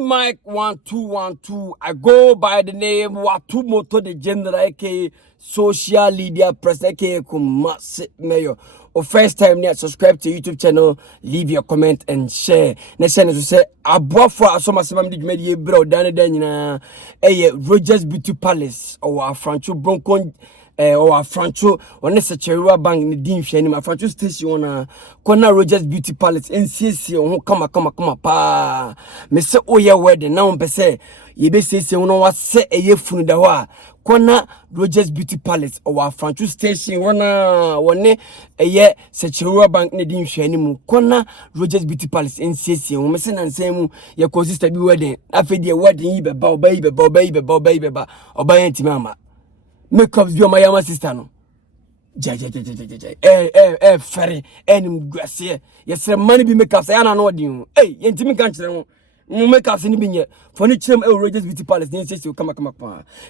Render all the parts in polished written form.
Mike 1212. I go by the name Watumoto, the general, aka social media press, aka Kumasi Mayor. Or first time near subscribe to YouTube channel, leave your comment and share. Next channel to say above for asoma sebam di media bro dan na Rogers Beauty Palace or Francho Bronco or Francho or Necessarua Bank in the Dean Shani, my Francho station on Corner Rogers Beauty Palace NCC on come pa. Mese Oya wedding now pese ye be say no what say a ye funidawa. Kona Rogers Beauty Palace or Francho station one a year Securua Bank Nedim Shanimu Kona Rogers Beauty Palace in CC Messen and Samu your co-sister be wedding. I feel your wedding bow baby or by auntie mama. Makeups be my yama sister no. Ferry and gracia. Yes, money be makeups. I don't know you. Hey, intimate country. Makeups in the furniture Rogers Beauty Palace. Then says you come.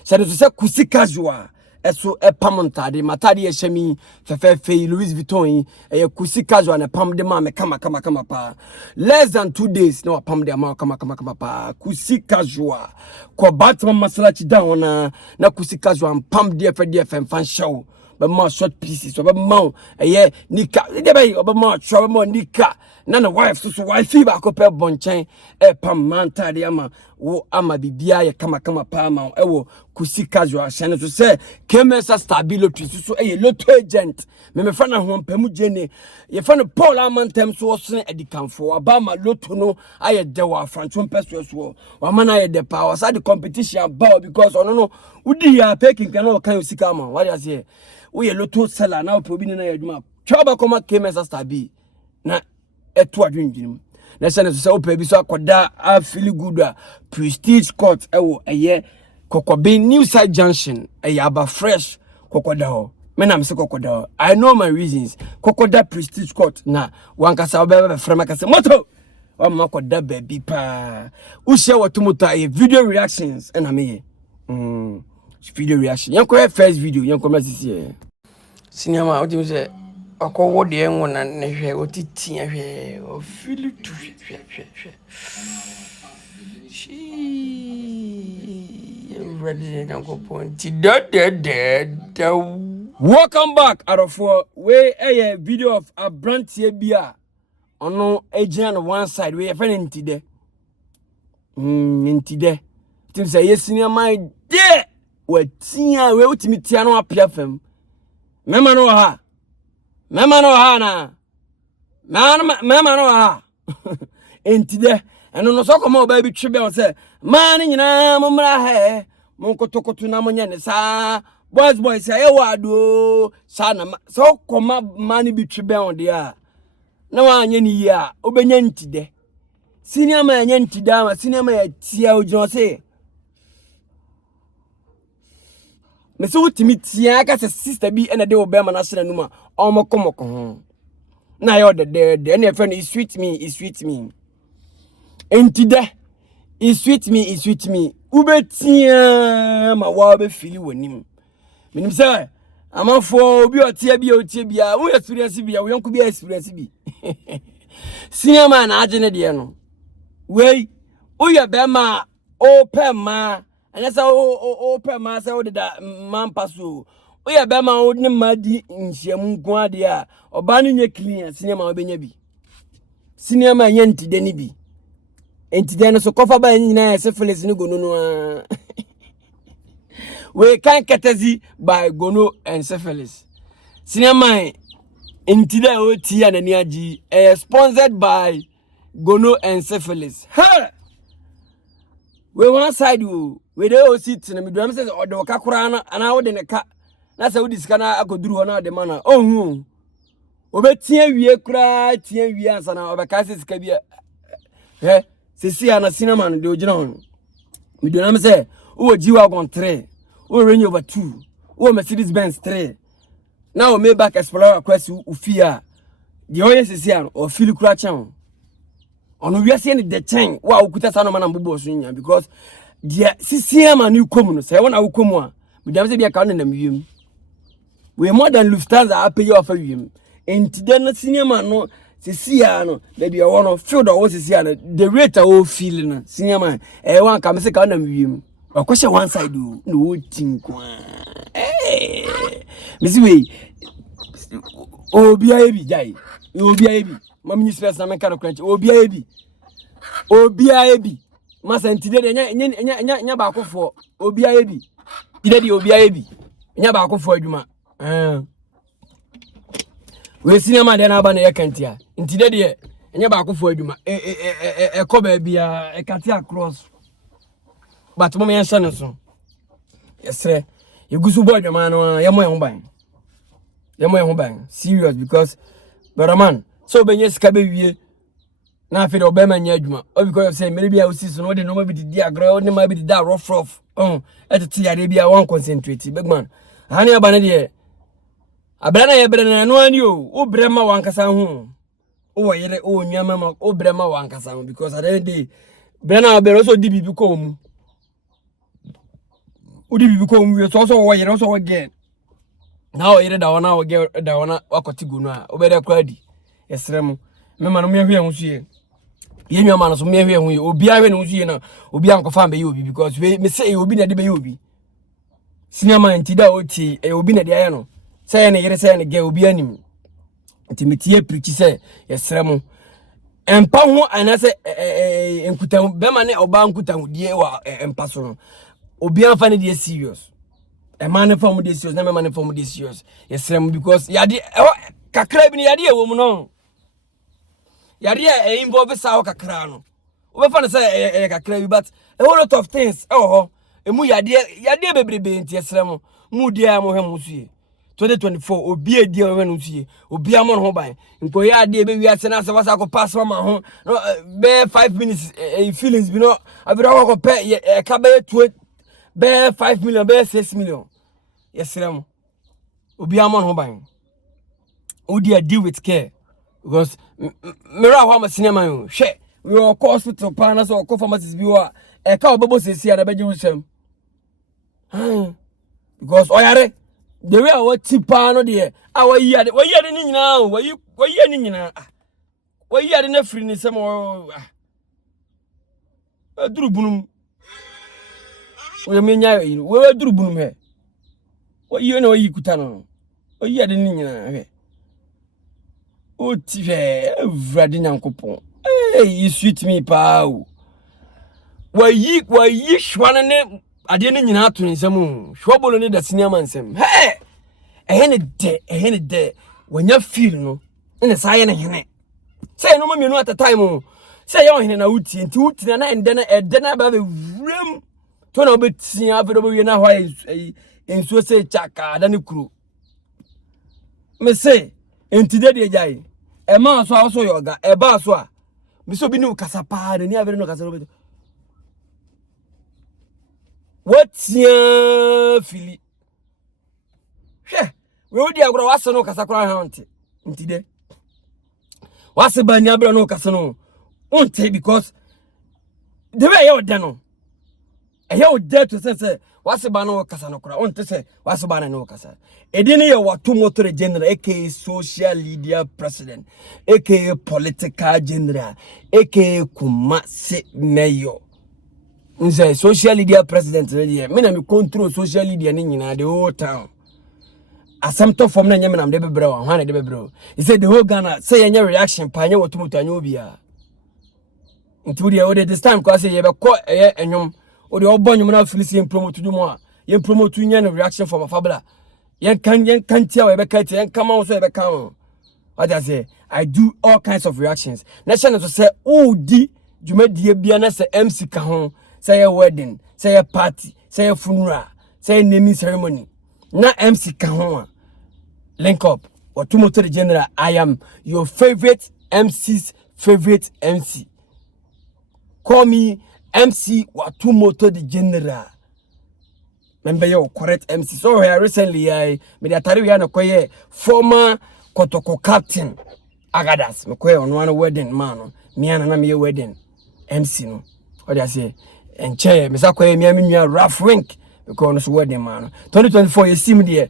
Shadow to say kusi casual. So a pamonta de matadi shemi fe Louis Vuitton a kusi casual and a pam de mama come pa. Less than 2 days no pam de mama come pa. Kusi casual. Ko Batman masalachi down na kusi casual and pam dear fan show. But more short pieces, but more a year, Nika, the bay, but more trouble, more Nika, none of wife, so wifey back up a bonchain, a pam manta, the ama, wo ama bibia, kama palma, ewo, kusi casual, shannon to say, Kemesa stability, so a lot agent, me friend of home, Pemujene, you found a Paul Amantem so soon at the camp for Obama, Lotuno, I had dewa, Franchon Pestos war, or man I had the powers, I the competition bow because I don't know, would you taking canoe kind of sikama, what I say. We a lot of seller now probably na yaduma. Chaba koma Kemesa stabi na etu adwinjim. Na sene so ope bi so akoda a feel good prestige court ewo eye Kokobe New Side Junction aba fresh kokoda ho. Me na me se kokoda ho. I know my reasons. Kokoda prestige court na wankasa obebe frama kase moto. Wa makoda baby pa. U share Watumoto video reactions and me. Video reaction. Yanko first video. Yanko message. Cinema. What do you say? Ako what the one and ne what it here. O feel it to she ready to go point. Welcome back out of way a video of a brand here beer. On no agent on one side. We have an intide. Intide. Tim say yes, cinema. Yeah. We tia we utimi tia no apia fam mema no ha na mema no ha entide eno no so komo ba bi twebe on say man nyina momra he mon kotokoto na monya ne sa boys say e wado sa na so koma man bi twebe on dia na wa anya ni ya obenya entide sinema anya entide ama sinema ya tia ojo say me so utimi tia ka se sister bi ena de obema na hye numa omokomoko ho na yo de na friend is sweet me entide is sweet me ubetia ma wa be fili wonim menim say amafo obi otia bia wo experience bia wo yonko bia experience bi sinema na agene de no wey uya be ma open ma and so open ma say that man paso we ya be ma odni madi nhyiam nko ade a oba no nye clean sinema obenya bi sinema nya ntide ni bi ntide no so kofa ba nyina syphilis ni gono no we kan katazi by gono and syphilis sinema ntide o ti anani agi sponsored by gono and syphilis ha we one side we dey o sit na me do say odo ka kura na ana wo de ne ka na say wo disika na akoduru ho na de mana ohun obetia wie kura tia wie ansa na obeka sika bia he sisi ana cinema no de ogina ho me do na say wo jiwa gon 3 wo Range Rover 2 wo Mercedes Benz 3 na o me back Explorer kwesi ufia de oye sisi an o fili kura chan ono wiase ne de chen wa okuta sa no mana mbobo so nya because dia sisiema ni komu no say wona wokomu a me dem say bia ka no na wiem we more than Lufthansa pay you off wiem entide na sinema no se sia no baby I want to feel the what is here the rate I feel na senior man one come say ka na wiem o question one side do no tin kwa misi we obia ebi jai obia ebi mam ni space na me ka no crunch obia ebi masa ntide de nya ba akofo obia ebi ide de obia ebi nya ba akofo adwuma we senior man de na ba na ye kantia ntide de nya ba akofo adwuma ko ba bia kati across but mo me yan shane so yesre yegusu bo adwuma no ye mo ye ho ban serious because brother man so benye sika be wie na afi de obema nya adwuma o because of say maybe I will see so no de no be di agro o de ma be di da rough etete yare bia one concentrate big man hani abane de abrana ye brana no ani o brema wankasa ho o yere o nyama ma o brema wankasa ho because at the end day brana be so di bibi ko mu o di bibi ko mu so o yere so again now yere da wana o ge da wana wakotigu no a o be de kwadi yesrem me ma no me hwe ho sue ye nyama no so me hwe ho obi ahwe no sue na obi ankofa be ye obi because we me say obi na de be ye obi sinama ntida oti obi na de aye no say na yere say na ge obi anim ntimetie preach say yesrem empa ho anase enkutan be ma ne oba nkutan die wa empa so no obi anfa ne de serious a man from this serious na man from this serious yesrem because yade kakra bi ne yade e wo mu no yade e involve sawo kakra no we fa ne say kakra bi but a whole lot of things emu yade bebrebe nti yesrem mu dia mo hwe mu sue 2024 obi edi o hwe no sue obi amon ho ban nko yade be wiase na se wasa ko pass ma ho be 5 minutes feelings bi no abira ko pe ka be 5 million be 6 million yesrem obi amon ho ban odi a deal with care because mera ho am cinema yo hwe we o hospital pa na so ko pharmacist bi wa ka obebo sesi ada beje usem because oyare the way our tipa no de awayi ade ni nyina o wayi ni nyina wayi ade na free ni sem duru bunum we me nya yi we duru bunum he wayi na wayi kuta no wayi ade ni nyina he o ti fe vrade nyankopon you sweet me pa o wayi hwane ne ade ni nyina to nsem hwobolo ne da senior man nsem ehene de wanya feel no ene saye ne hene say no mamienu at the time say ye hene na wuti nti wuti na ende na ba be wrem to na obetia abedo be na hwa ensuo say chaka da ne kuro me say enti de jai e ma so aso yoga e ba so a me so bi ni kasa pa ni abere no kasa obedo what's your fili we odi agro wase no kasa kura hanti ntide wase ba nya bra no kasa no unte because the way you dey no you dey to say wase ba no kasa no kura unte say wase ba no kasa edini ye Watumoto general aka social media president aka political general aka Kumasi mayor nse social media president me na me control social media ni nyina the whole town asamto form na nyame nam de bebre wa hwan de bebre he said the whole Ghana say any reaction pa nya Watumoto anya obia nti we dey this time cause ye be ko enyom o de obonyum na filisi promote du mo a ye promote nya no reaction from afabla yen kan tia we be ka tia yen kama so ye be kan what I say I do all kinds of reactions na channel to say o di dwumadie bia na say MC ka ho say a wedding say a party say a funeral say a naming ceremony na MC ka ho link up Watumoto general I am your favorite MC's favorite MC call me MC Watumoto general remember your correct MC so here recently I me the atari we na koye former Kotoko captain Agadas me koye on one wedding man me na me wedding MC no what I say and chair me sa koye me nua rough wink because no wedding man 2024 you see me there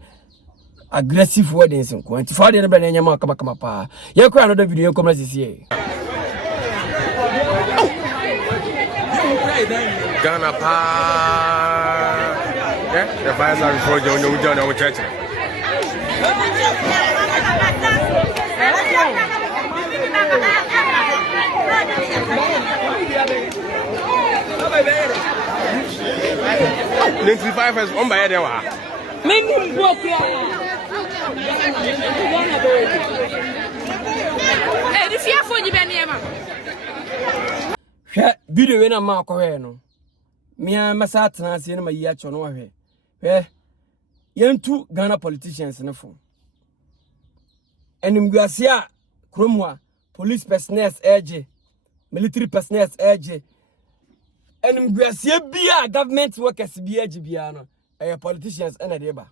aggressive weddings nko anti fa de no bra na nyama kama pa ye kura another video come na sisi Ghana pa the fires are before you church. Ninety five is on by there. Hey, the fear for you, Benema. Video na ma ko he no me amasa tena se na ma yi a cho no hwe yentu Ghana politicians ne fo enimguase a kromwa police personnel age military personnel age enimguase bia government workers bia age bia no politicians na dey ba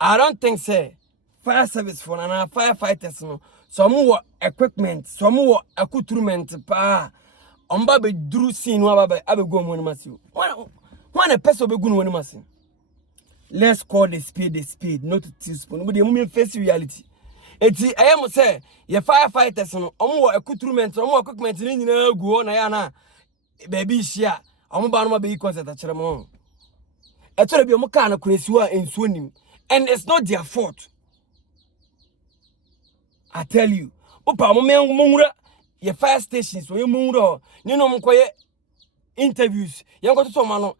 I don't think say fire service for na firefighters no some equipment some accoutrement pa omba be duru scene wa ba go mo ni masi one a person be gu no ni masi. Let's call the speed not teaspoon but the face reality eti I am say ye firefighters no omo accoutrement omo equipment ni nyina gu na ya na baby hia omo ba no ma be concert a kire mo etore bi omo ka na kuresiwa ensuo nim and it's not their fault. I tell you, Opa Mumura, your fire stations, where you move, you know, interviews, you go to someone.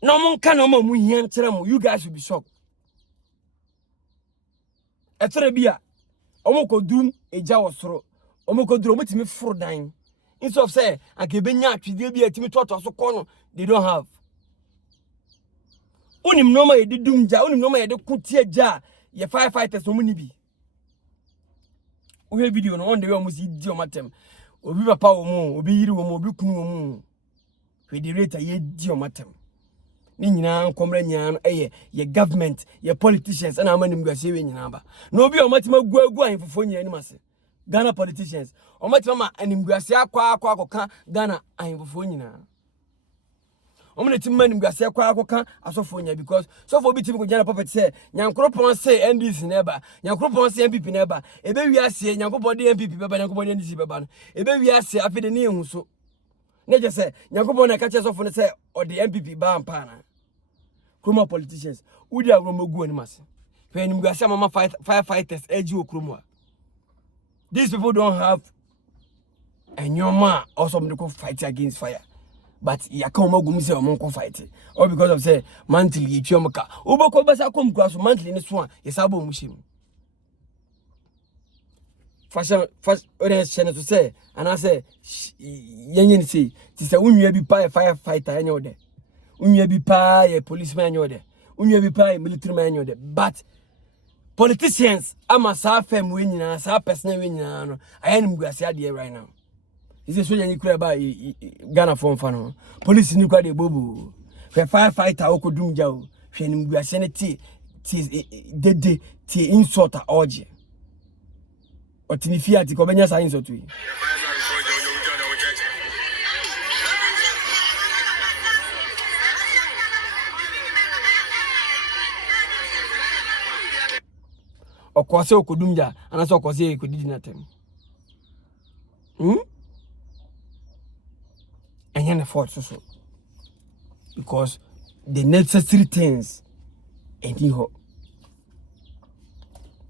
No one can no more, you guys will be shocked. A Trebia, Omoko Doom, a Jawasro, Omoko Drum, with me for dying. Instead of say, I can be not, they'll be a Timmy Toto, so corner, they don't have. Unim no my doom ja, unim no my de kutia ja, your firefighters no money be. We have video no one day almost idio matem. Obi papa wo mo, obi yiri wo mo, obi kunu wo mo. We the rate ye dio matem. Ni nyina nkomra nyina no ye government, ye politicians na amanim guase we nyina ba. No obi o matem agu ahemfofo nyina ni mase. Ghana politicians. O matem ma anim guase akwa Ghana ahemfofo nyina. Omne timman ngase akwa asofo nya because so for bitim ko jana puppet say nyankropon say NDC neba nyankropon say MPP neba ebe wi ase nyankopon de MPP beba nyankopon de NDC beba no ebe wi ase afede ne ehu so ne je say nyankopon na ka che sofo ne say o de MPP ba ampa na kroma politicians udi agromogu ani mase fe ni ngase mama firefighters age okromwa. These people don't have a nyoma or something to fight against fire. But yakoma gumi say omonko fight all because of say monthly yetwamka uboko basa kom kwaso monthly ne so a yesabo mushim fashion ore chene to say and I say yenye ni say ti say unwa bi pa firefighter anya ode unwa bi pa policeman anya ode unwa bi pa military man anya ode but politicians ama sa fam we nyina sa person we nyina no ayenim guase ade right now. Is so you could buy Ghana from Fano. Police in the bobo. Where firefighter or could do jaw. When we are sending tea insult a orgy. Or Tinifia to Cobania signs or two. Or Quaso could do ja, and I saw Quasi could do nothing. And you're fault so because the necessary things and you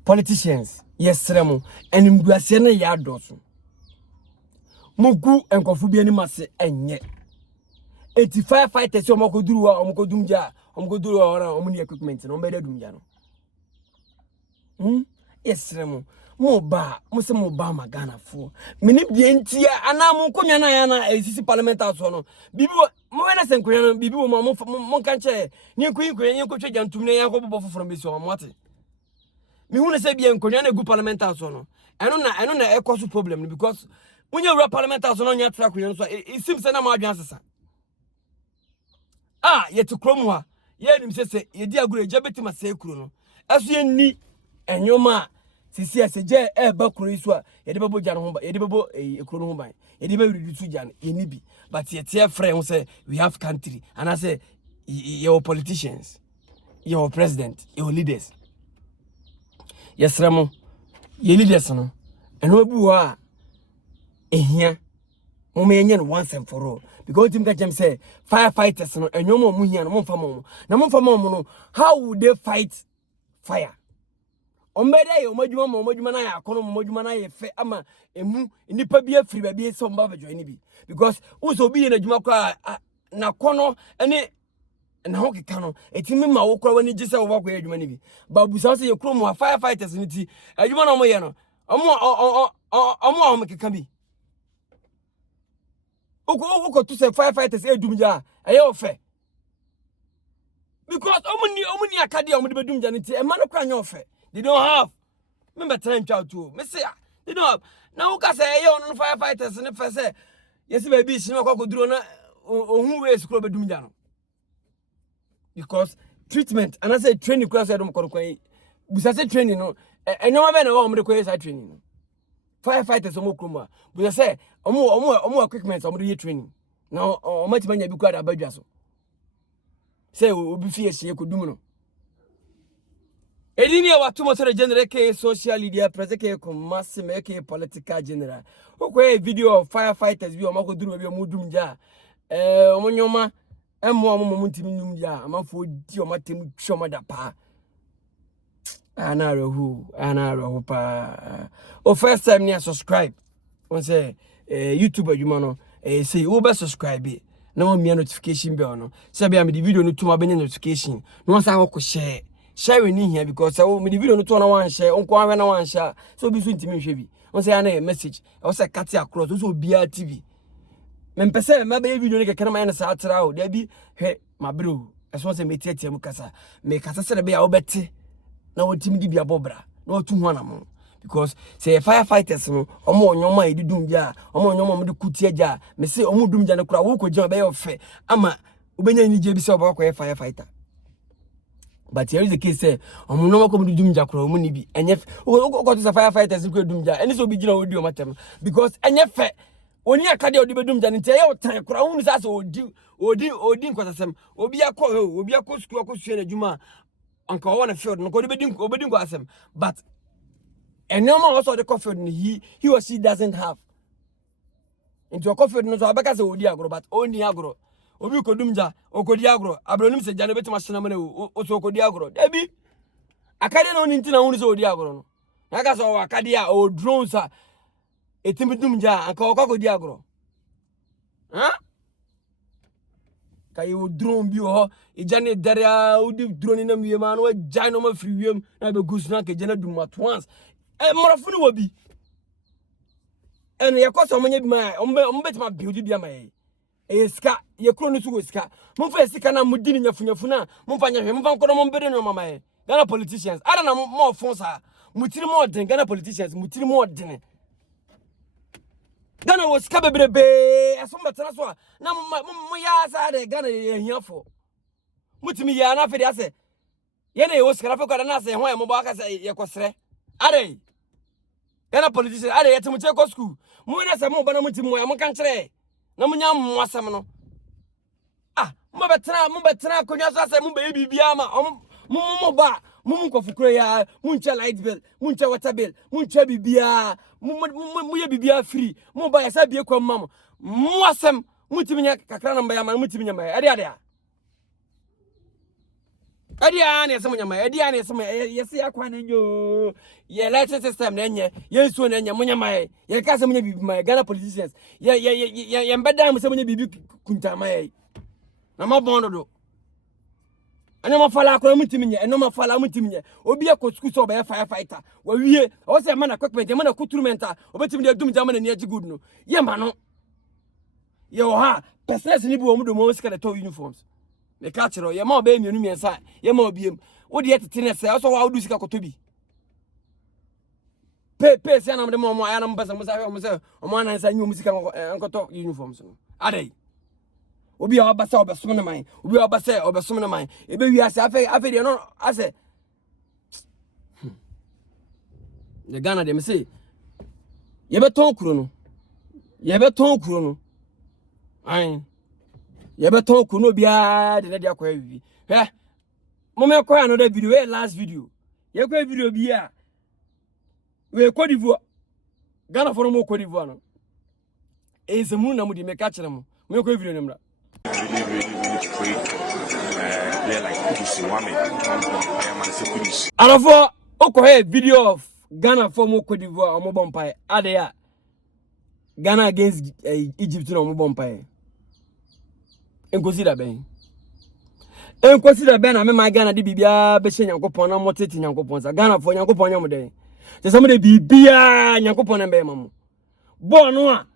politicians yes remo and imguasiana yadoso mogu and confubia ni mase enye 85 fighters omokoduru wa omokodumja omokoduru ora omuni equipment no mbede dumja no yes remo mo ba Ghana fo mini bie ntia ana mo konwa na ya na esisi parliament aso no bibi mo wena senkoya no bibi mo kan che ni nkoyi ni nkotwe jantum na ya ko bobo foforo mesi o mo ate mi hu na se bie nkonwa na gu parliament aso no eno na e cause problem because when you rap parliament aso no nya track no so it seems na ma adwan sesa yet kromwa ye nim se ye di aguro ejabeti ma se kuro no aso ye ni enyoma sisi aseje bakuro iso a yede bebo jano ho ba yede bebo ekuro no ho ban yede be reduce jano ye ni bi but ye tie frɛ ho say we have country and I say your politicians your president, your leaders. Yes, Ramo, your leaders, no, and no bua here. Once and for all. Because Tim Kajam say firefighters no and no more muhian, no more for no. How would they fight fire? Ombeda yo modjuma na ya kono modjuma na ye fe ama emu nipa bi afiri ba bi so mba bejo ni bi because uzo bi na djuma kwa na kono ene na ho keka no etimi ma wo kora wani gise wo ba kwa adwuma ni bi babu sa se ye kro mu firefighters ni ti adwuma na mo ye no omo keka bi uko to say firefighters edumja aye ofe because omuni akade omudi bedumja ni ti e ma no kwa anya ofe. They don't have. Remember time child too. Me say they don't have. Now who can say you on firefighters and if I say yes baby she no go duro na ohun we school be dum jano. Because treatment and I say training class I don't ko busa say training no enyo ma be na o mo de ko say training no. Firefighters omo kroma. Busa say omo equipment omo de training. Now o ma ti manya bi kwa da badwa so. Say obi fie hye ko dum no. Edini Watumoto general ke social media president ke massive ke political general. Okwe video of firefighters bi o makoduru bi o mudum ja. Omonyoma emo ntimi num ja. Amanfo di o matem twoma da pa. Ana rehu pa. O first time ni subscribe. On say YouTube adwuma no say wo be subscribe na mo mia notification bell no. Say be am the video no tuma be notification. No say go share. Sharing in here because me the video no to na wan share onko anwe na wan share so bi so ntimi hwe bi on say na message o say cut across so bia TV me mpese me ba video ni kekere ma na sa atra o da bi hwe ma bro eso say me tietia mu kasa me kasa se be ya obete na wotimi di bia bobra na otu ho na mo because say firefighters no omo onyoma edidum bia omo onyoma mo de kutia ja me say omo dum ja na kura wo ko jima be ya ofe ama obenya ni je bi se obo ko firefighter. But here is the case say no come do dumja kro mu ni bi enye go to firefighters ko dumja eni so bi gina odi o matem because enye fe oni akade odi be dumja nti e o tan kro hu sa so odi nkwasasem obi akọ school akọ sue na djuma anka o na field no ko odi be din ko asem but enoma also the field ni he or she doesn't have into a field no so abaka say odi agro but oni agro obi ko dumja okodi agro abronim se jana betima hena mane o so okodi agro debi akade no nti na hunu so odi agro no na ka so akade a o drones a etimi dumja anka okodi agro ha kai o drone bi ho e jane daria o di drone na miye ma no jai no ma free wiem na be gusna ke jana dum at once morofu ni wobi ene yakoso monye bi ma ombetima build bi ama eska ye kro no su eska mumfa esika na mudini nyafunyafu na mumfa nyahwe mumfa nkono mombere no mama e Ghana politicians ara na mo fonsa mutiri mo den Ghana politicians mutiri mo den Ghana wo ska bebrebe asomba tena so na mo ya sa de Ghana ye hiafo mutimi ya na afede ase ye na ye wo ska na fe kwada na ase ho ya mo ba aka se ye kosre are Ghana politicians are ye temu che ko school mo na se mo ba na mutimi mo ya mo kan kire na munya mwasam no mo betena konya so ase mo be bibia ma mo ba mo nkofukure ya mo ncha light bill mo ncha water bill mo ncha bibia mo ye bibia free mo ba ya sa bie kwa mam mwasam mutiminya kakra na mba ya ma mutiminya ma ade na yesemo nyama ade na yesemo yesi akwa na nyo ye light system na enye ye nsuo na enye munya mai ye ka se munya bibi mai Ghana politicians ye mbeda mu se munya bibi kunta mai na mabondo do ana mafala akwa mutiminye eno mafala mutiminye obi ekosku so be firefighter wa wie o se mana equipment mana kuturumenta obetimi de dum jama na ni good no ye ma no ye o ha personals ni bi wo mu do mo sika de to uniforms me ka kiro ye ma obe mienu miensa ye ma obiem wo de tetene se so wa odu sika kotobi pe se na me mo aya na mbasa mo sa mo se o mo na sa nyu musika nkoto uniforms no adai obi a obasa obesom na man obi a obasa obesom na man ebe wi ase afi de no ase the Ghana dem say ye beton kuro no ai ye beton kuro no bia de na de akwa wiwi he Mama call another video, last video. You go video be here. We Cote d'Ivoire. Ghana for more Cote d'Ivoire. It's a moon na mudi me catch them. Me go video number. Really pray. Play like this woman. And for okay video of Ghana for more Cote d'Ivoire or more bumpire. Adeya. Ghana against Egypt no more bumpire. En consider ben. En consider ben na me my Ghana di bibia be hye Nyankopon na moteti Nyankopon sa Ghana for Nyankopon nyam den. Te some de bibia Nyankopon na be mamu. Bo no a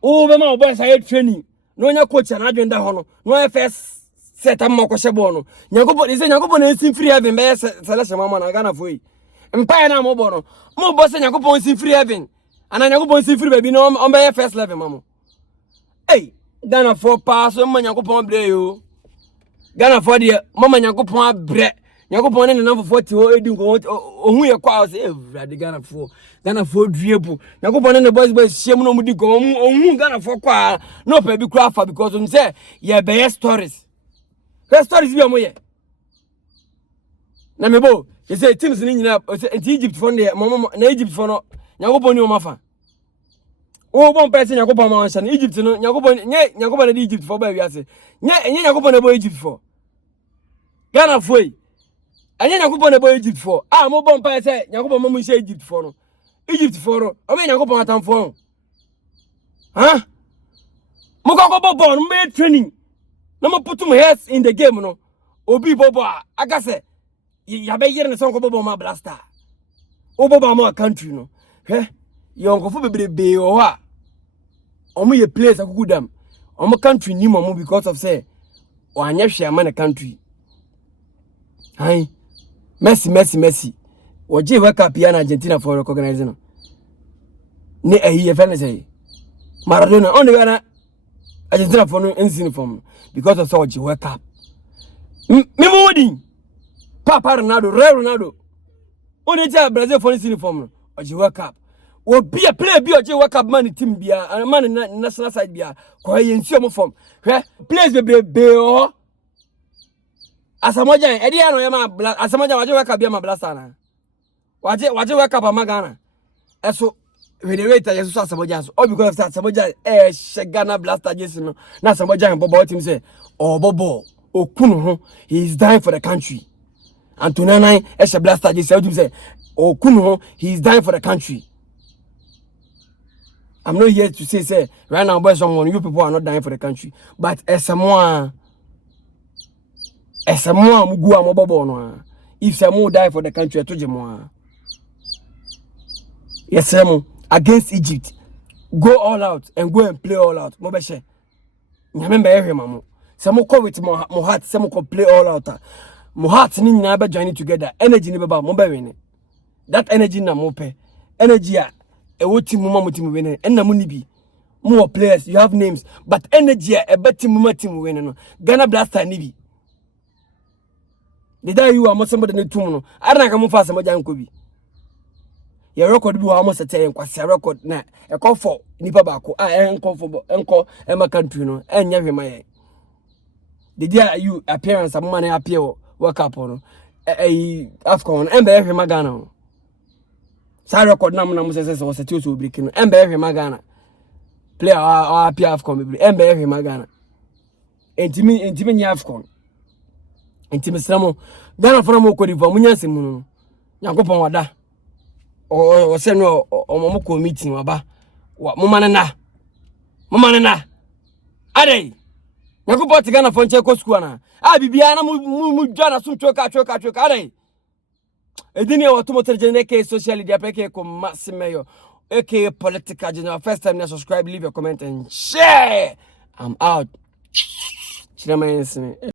o be ma o boy say training. No nya coach na adwenda ho no. No first set am makọ bo no. Nyankopon say Nyankopon na sin free heaven be selection mama na Ghana for yi. Empire na mo bo no. Mo bo say Nyankopon sin free heaven. Ana Nyankopon sin free baby no on be first level mamu. Hey, Ghana for pass o Nyankopon bre yo. Ghana for the mama Nyankopon abre. Nyankopon ne na for 40 o edi ko ohun ye kwa say everade Ghana for duebu. Nyankopon ne boys hyem no mudi ko ohun Ghana for kwa no pa bi kura fa because on say ye be stories. The stories bi omoye. Na mebo, you say teams ni nyina Egypt for mama na Egypt for no Nyankopon ni o mafa. O bon person Nyankopon ma wan Egypt no Nyankopon na di Egypt for ba wi ase. Nye Nyankopon na bo Egypt for. Ghana for yi. Anya Nyankopon na bo Egypt for. Ah mo bon pa say Nyankopon ma mu she Egypt for no. Egypt for no. O me Nyankopon atam for. Huh? Mo ko ball mo be training. Na mo put my heads in the game no. Obi bobo aka say ya be yere ne son ko bobo ma blaster. O bobo ma country no. He yo nkofo bebrebe o ha. Omo ye place akukudam. Omo country ni mo because of say o anya hwe ama na country. Hi. Messi. Oje wake up here in Argentina for recognizing no. Ne ehiye fe ne say. Maradona on the Argentina for no ensin form because of so oje wake up. Me wodi. Papa Ronaldo. On the Brazil for ensin form no. Oje wake up. O be a play bi oje wake up man team bia and man national side bia ko yensi omo form. Hwe players be o Asamoja edi ano ye ma Asamoja waje wake up bia ma blaster na. Waje wake up amagana. Eso we the rate yesu Asamoja so all because of Asamoja Ghana blaster jesu no. Na Asamoja bobo team say bobo okunu ho he is dying for the country. And tonight blaster jesu team say okunu ho he is dying for the country. I'm not here to say right now boys someone you people are not dying for the country but someone mugu amobobo no if someone die for the country atoje mo yes someone against Egypt go all out and go and play all out mo be she nyame be ehwe mamo some ko with mo heart some ko play all out mo heart ni nyina be join together energy ni be ba mo be win that energy na mo pe energy a e woti mu ma team win and na mu ni bi more players you have names but energy a better mu team win no Ghana Blaster ni bi the day you are somebody ne tum no ara ka mo fa Asamoja nko bi your record bi wa mo sete enkwase record na e call for nipa ba ko enko e ma country no enya hwema ye the day you appearance am man appear work up no Afcon embe hwema Ghana no sa record na mo se so setio break no embe hwema Ghana player appear Afcon bi embe hwema Ghana entimi nya Afcon entimi sramo Ghana for mo Cote d'Ivoire munyansem no Nyankopon wada o se no mo ko meeting waba mo manana ade Nyankopon ti Ghana for nche ko school na bibia na mu dwana sum choka ade edini Watumoto general social media peke ko massimeyo aka political general first time na subscribe leave your comment and share I'm out chirama